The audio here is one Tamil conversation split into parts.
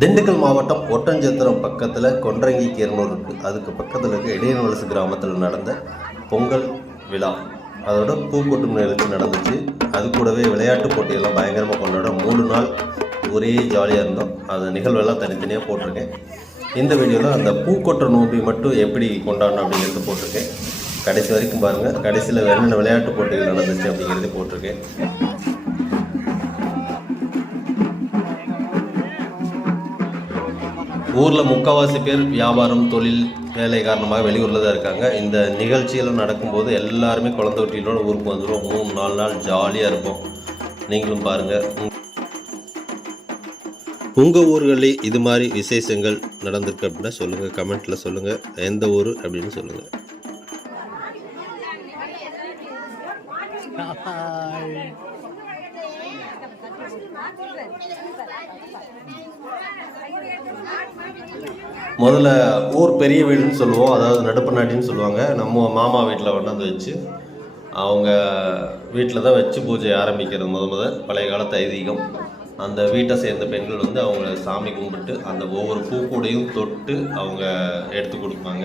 திண்டுக்கல் மாவட்டம் ஒட்டஞ்சத்திரம் பக்கத்தில் கொன்றங்கி கீரனூர் இருக்குது அதுக்கு பக்கத்தில் இருக்க இடையனவலசு கிராமத்தில் நடந்த பொங்கல் விழா. அதோட பூக்கொட்டும் நிகழ்ச்சி நடந்துச்சு. அது கூடவே விளையாட்டு போட்டியெல்லாம் பயங்கரமாக கொண்டாட மூணு நாள் ஒரே ஜாலியாக இருந்தோம். அந்த நிகழ்வெல்லாம் தனித்தனியாக போட்டிருக்கேன். இந்த வீடியோவில் அந்த பூக்கொற்ற நோம்பி மட்டும் எப்படி கொண்டாடணும் அப்படிங்கிறது போட்டிருக்கேன். கடைசி வரைக்கும் பாருங்கள் கடைசியில் என்னென்ன விளையாட்டு போட்டிகள் நடந்துச்சு அப்படிங்கிறது போட்டிருக்கேன். ஊரில் முக்கால்வாசி பேர் வியாபாரம் தொழில் வேலை காரணமாக வெளியூரில் தான் இருக்காங்க. இந்த நிகழ்ச்சியெல்லாம் நடக்கும்போது எல்லாருமே குழந்தை குட்டிகளோட ஊருக்கு வந்துடும் மூணு நாலு நாள் ஜாலியாக இருப்போம். நீங்களும் பாருங்கள் உங்கள் ஊர்களில் இது மாதிரி விசேஷங்கள் நடந்திருக்கு அப்படின்னா சொல்லுங்கள் கமெண்ட்டில் சொல்லுங்கள் எந்த ஊர் அப்படின்னு சொல்லுங்கள் முதல்ல ஊர் பெரிய வீடுன்னு சொல்லுவோம் அதாவது நடுப்பநாட்டின்னு சொல்லுவாங்க. நம்ம மாமா வீட்டில் கொண்டாந்து வச்சு அவங்க வீட்டில் தான் வச்சு பூஜை ஆரம்பிக்கிறது முத முத. பழைய காலத்து ஐதீகம். அந்த வீட்டை சேர்ந்த பெண்கள் வந்து அவங்க சாமி கும்பிட்டு அந்த ஒவ்வொரு பூக்கூடையும் தொட்டு அவங்க எடுத்து கொடுப்பாங்க.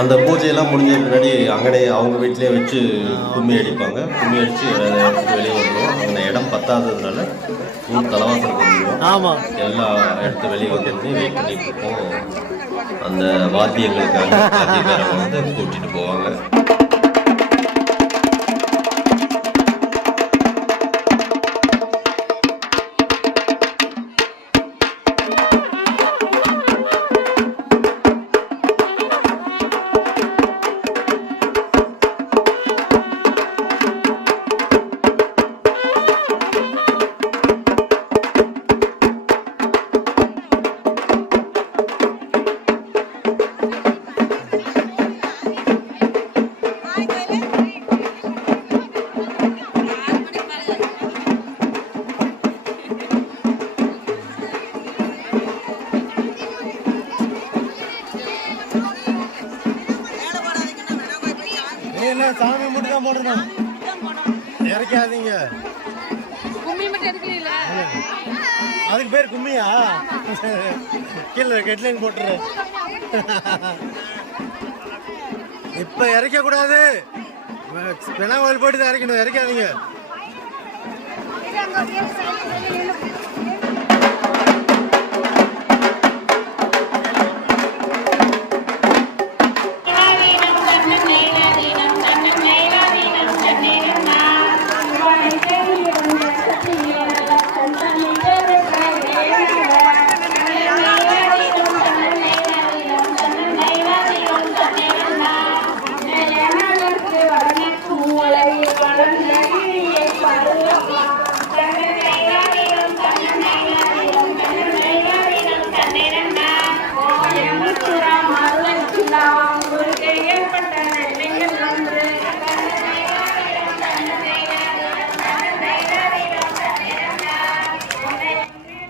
அந்த பூஜையெல்லாம் முடிஞ்ச பின்னாடி அங்கனே அவங்க வீட்டிலே வச்சு கும்மி அடிப்பாங்க. கும்மி அடித்து எடுத்துட்டு வெளியே வந்துடுவோம் அங்கே இடம் பத்தாததுனால ஊர் தலைவாசலுக்கு வந்துடுவோம் ஆமாம் எல்லா இடத்து வெளியே வந்து வெயிட் பண்ணிட்டு இருப்போம். அந்த வாத்தியங்களுக்காக வாத்தியக்காரங்க வந்து கூட்டிட்டு போவாங்க. என்ன சாமி மட்டும் தான் போடணும். இறக்காதீங்க. கும்மி மட்டும் எடுக்கல அதுக்கு பேர் கும்மியா? கீழே கெட்லைன் போட்டுரு. இப்ப இறக்க கூடாது பெணா கோயில் போயிட்டு தான் இறக்கணும் இறக்காதீங்க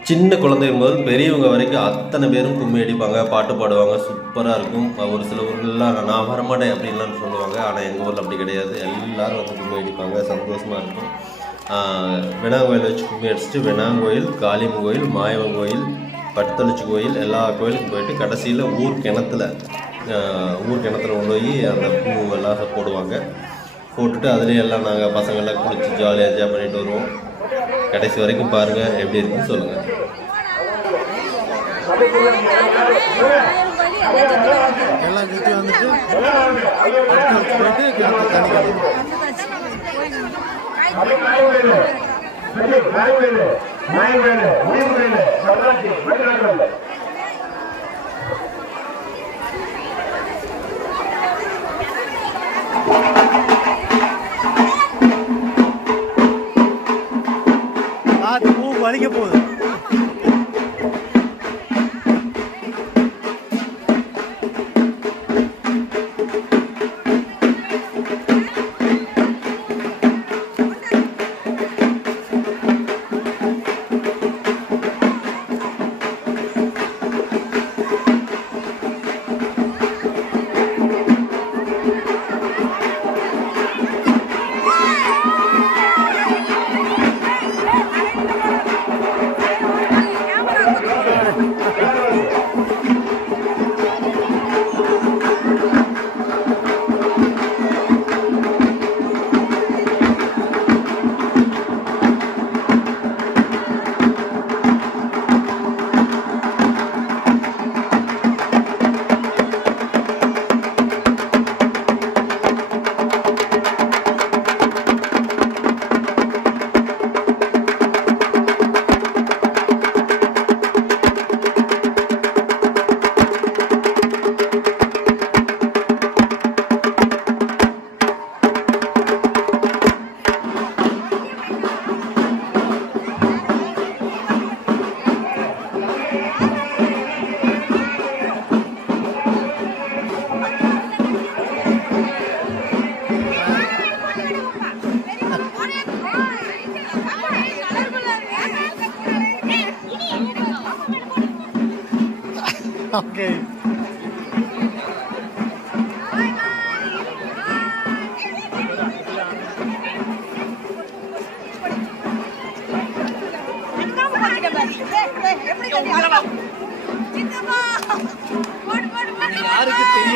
சின்ன குழந்தைங்க முதல் பெரியவங்க வரைக்கும் அத்தனை பேரும் கும்மி அடிப்பாங்க பாட்டு பாடுவாங்க சூப்பராக இருக்கும். ஒரு சில ஊர்கள்லாம் நான் வரமாட்டேன் அப்படின்லாம் சொல்லுவாங்க. ஆனால் எங்கள் ஊரில் அப்படி கிடையாது. எல்லோரும் வந்து கும்மி அடிப்பாங்க சந்தோஷமாக இருக்கும். ஆஹ் வச்சு கும்மி அடிச்சுட்டு விநாயகர் காளியம்மன் கோயில் மாயவன் கோயில் பட்டுத்தளிச்சி கோயில் எல்லா கோயிலுக்கும் போயிட்டு கடைசியில் ஊர் கிணத்துல ஊர் கிணத்துல கொண்டு போய் அந்த பூ எல்லாம் போடுவாங்க. போட்டுட்டு அதுலேயே எல்லாம் நாங்கள் பசங்கள்லாம் குளித்து ஜாலியாக என்ஜாய் பண்ணிட்டு வருவோம். கடைசி வரைக்கும் பாருங்கள் எப்படி இருக்குன்னு சொல்லுங்கள் எல்லாம் சுற்றி வந்துட்டு அடுத்து போயிட்டு கிணத்து தண்ணி பார்த்து பூ வலிக்க போகுது. யாருக்கு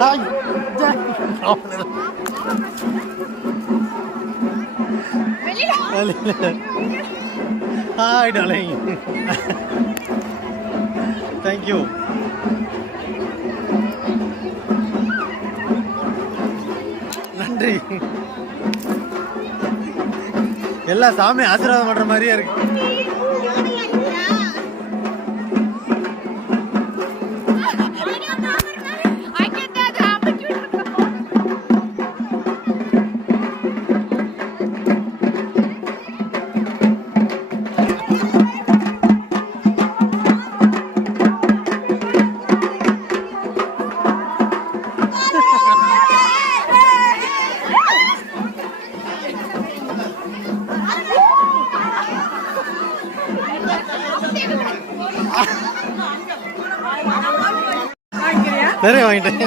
ஹாய் ஹாய் டாலிங் தேங்க்யூ நன்றி. எல்லா சாமி ஆசீர்வாதம் பண்ற மாதிரியே இருக்கு. நிறைய வாங்கிட்டேன்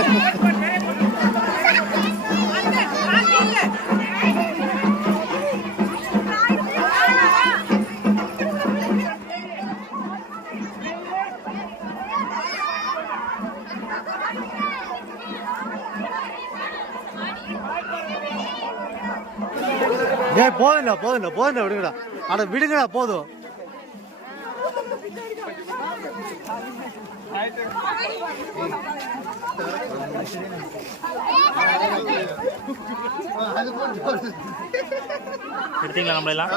ஏய் போதும்டா போதும்டா போதும்டா விடுங்கடா. அட விடுங்கடா போதும். எடுத்தீங்களா நம்மள எல்லாம்.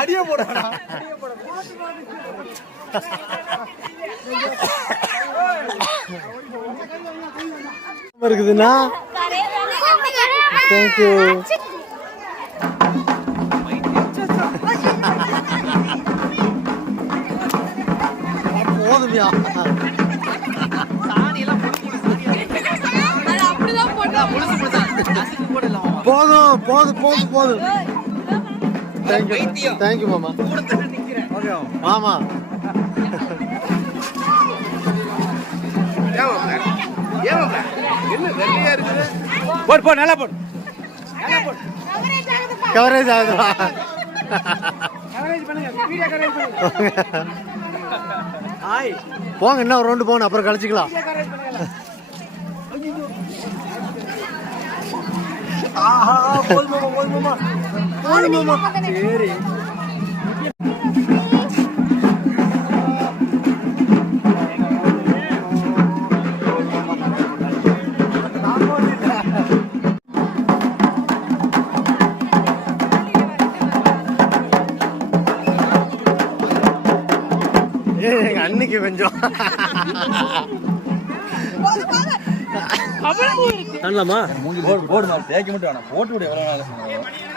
அடிய போடா. இருக்குதுண்ணா தேங்க்யூ போதும்யா. போதும் போதும் போதும் போதும். தேங்க்யூ தேங்க்யூ மாமா. மாமா. போடு போடு நல்லா போடு. கவரேஜ் ஆகுதுவா போங்க இன்னும் ஒரு ரவுண்டு போகணும் அப்புறம் கழிச்சிக்கலாம். ஆஹா போதும் மாமா போதும் மாமா. போதும் மாமா. சரி. அன்னைக்கு கொஞ்சம். பண்ணலாமா போடு போடு. நான் தேய்க்க மட்டும் வேணாம். போட்டு விடு எவ்வளோ நாள்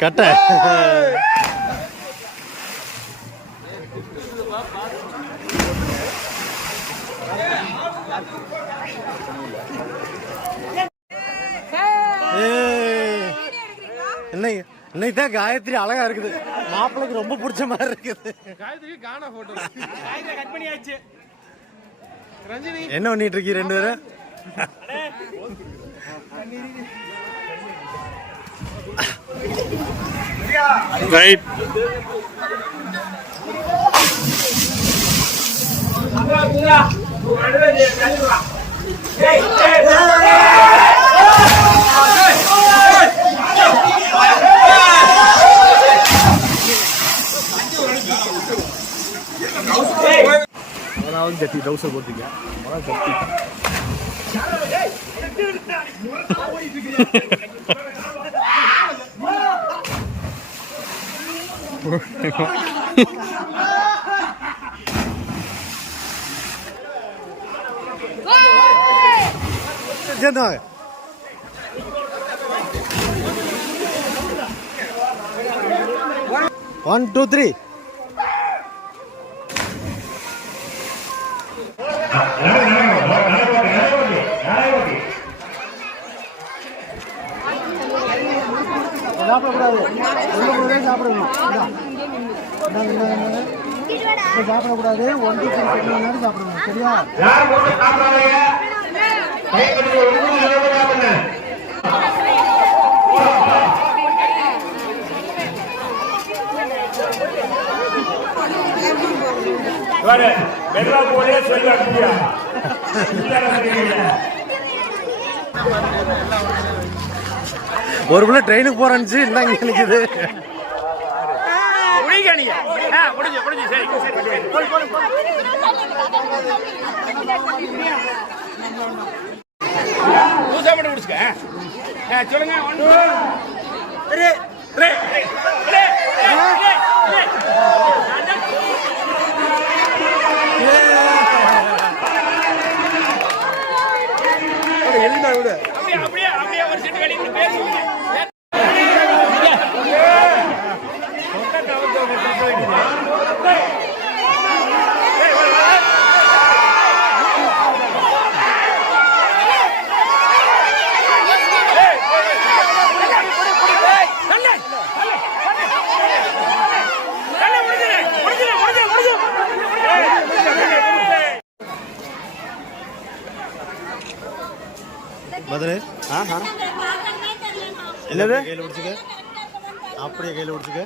கட்ட. இன்னைக்கு இன்னைக்கு தான் காயத்ரி அழகா இருக்குது. மாப்பிள்ளைக்கு ரொம்ப பிடிச்ச மாதிரி இருக்குது. என்ன பண்ணிட்டு இருக்கீங்க ரெண்டு பேரும்? ரைட் முதலாவது ஜட்டி டவுசர் போட்டீங்க முதல்ல ஜட்டி. Gel One, two, three. சாப்பிடக்கூடாது. உள்ள போய் சாப்பிடணும். சாப்பிடக்கூடாது. ஒன் சாப்பிடணும் சாப்பிடணும் சரியா? மெட்ரோ போலே சொல்லி ஒரு பிள்ளை ட்ரெயினுக்கு போறேன்னு இல்லை இங்கே நிற்குது சொல்லுங்க. ரெ, ரெ. அப்படியே அப்படியே அவர் ஒரு செட்டு கழிட்டு பேசுங்க பதில் என்னது கையில் பிடிச்சிக்க அப்படியே கையில் பிடிச்சிக்க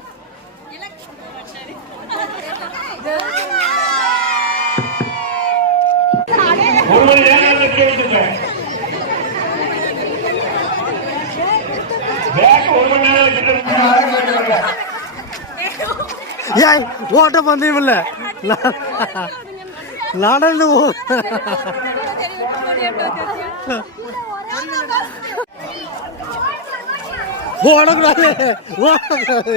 ஏய் ஓட்ட பந்தயம் இல்ல நடந்து ஓடக்கூடாது ஓடக்கூடாது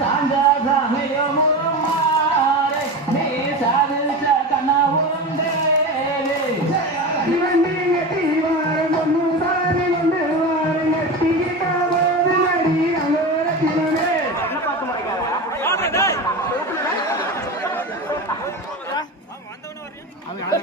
சாந்தா